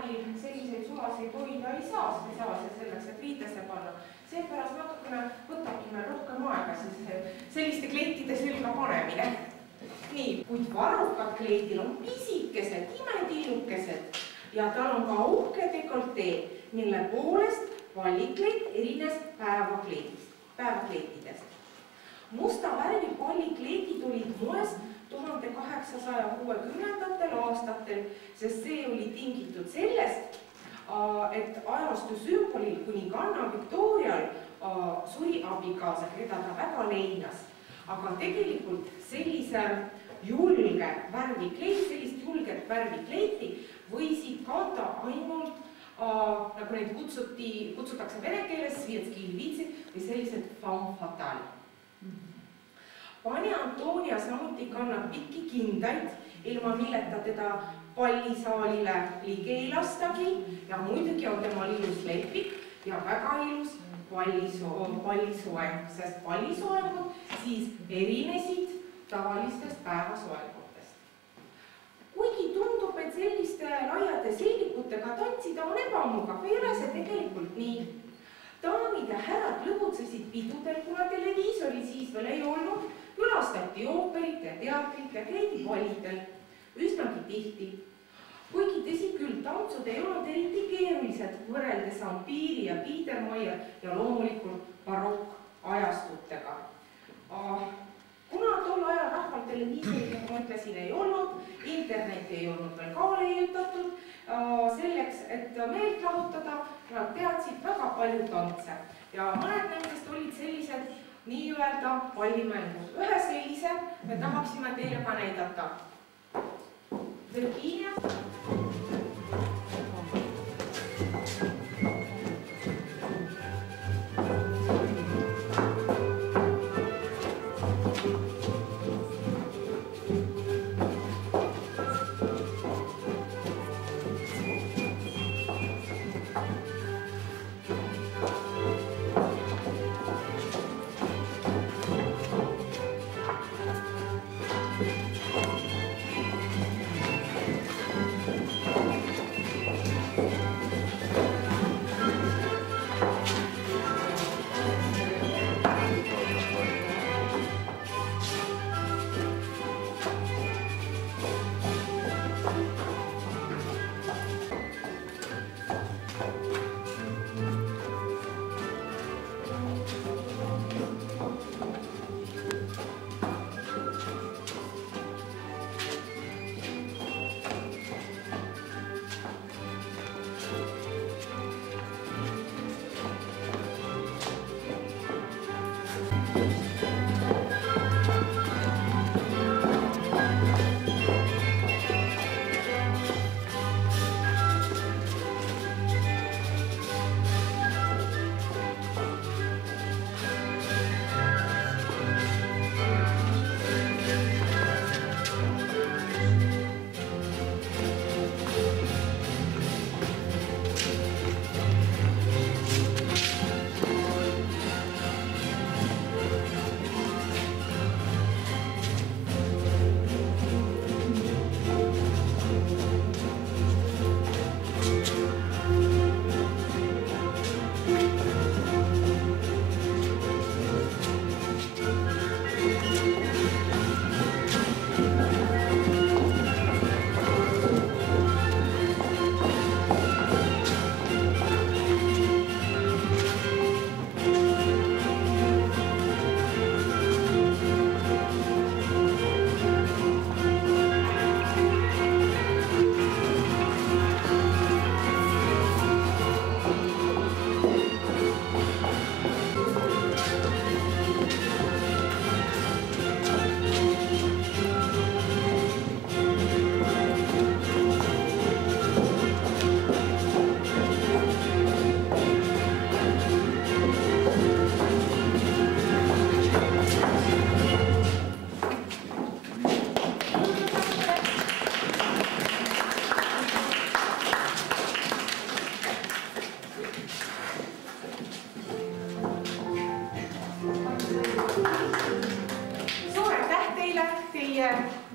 talvil selliseid sulaseid hoida ei saa spetsiaalselt selleks, et riidesse panna. Seepärast natukene võtabki meil rohkem aega selliste kleitide selga panemine. Nii, kuid varrukad kleidil on pisikesed, imetillukesed ja tal on ka uhke dekoltee, mille poolest pallikleit erines päevakleitidest. Musta värvi pallikleitid olid moes 1860. aastatel, sest see oli tingitud sellest, et ajastu sümbolil kuninganna Victorial suri abikaasa, keda ta väga leinas. Aga tegelikult sellise julget värvikleiti võisid kanda ainult, nagu neid kutsutakse vene keeles, svietski lvitsid või sellised femme fatale. Pani Antonia samuti kannab pikki kindaid, ilma milleta teda pallisaalile ligi ei lastagi ja muidugi on temal ilus lepik ja väga ilus pallisoeng, sest pallisoengud siis erinesid tavalistest päevasoengutest. Kuigi tundub, et selliste laiade sellikutega tantsida on ebamugav, ei ole see tegelikult nii. Daamid ja härrad lõbutsesid pidudel, kuna televiisori siis veel ei olnud, külastati ooperit ja teatrit ja käidi ballidel üsnagi tihti. Kuigi tõsi küll, tantsud ei olnud eriti keerulised võrreldes Ampiiri ja Biedermeier ja loomulikult barokk-ajastutega. Kuna tol ajal rahval televiisorit, nagu ma ütlesin, ei olnud, internet ei olnud veel ka leiutatud, selleks, et meelt lahutada, nad teadsid väga palju tantse ja mõned nendest olid sellised nii-öelda pallimängud. Ühe sellise me tahaksime teile ka näidata. Virginia.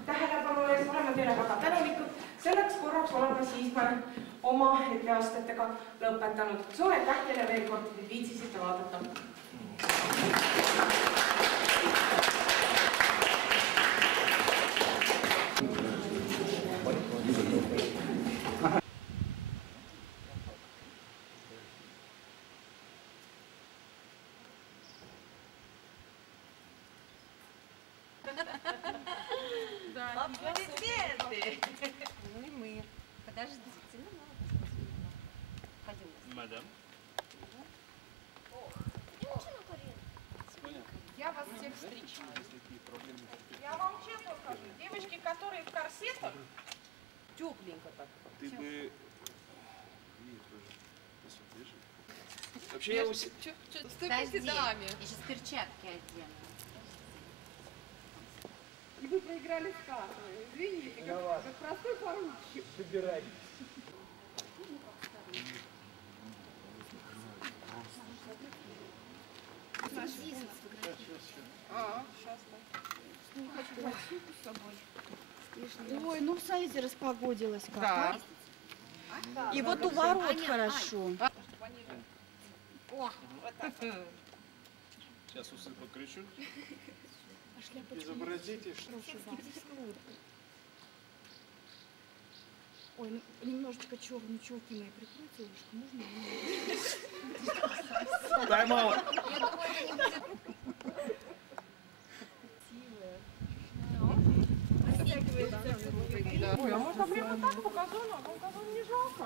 tähelepanu eest, oleme teile väga tänulikud. Selleks korraks oleme siis me oma etteastetega lõpetanud. Suur aitäh teile veel kord, et viitsisite vaadata. Аплодисменты! Ну и мы. Подождите, ну ладно. Пойдем. Мадам. Я вас всех встречаю. Я вам честно скажу, девочки, которые в корсетах, тепленько так. Ты бы... Нет, тоже. Вообще я Подожди, я сейчас перчатки одену. И вы проиграли в карты. Извините, как простой поручик. Собирайтесь. Ой, ну смотрите, распогодилось как. Да. И вот у ворот хорошо. О, вот так. Сейчас усы покручу. Изобразите, что... Ой, ну немножечко черные челки мои прикройте, ушко, можно? Тайм-аут. Ой, а можно прямо так по газону? По газону не жалко.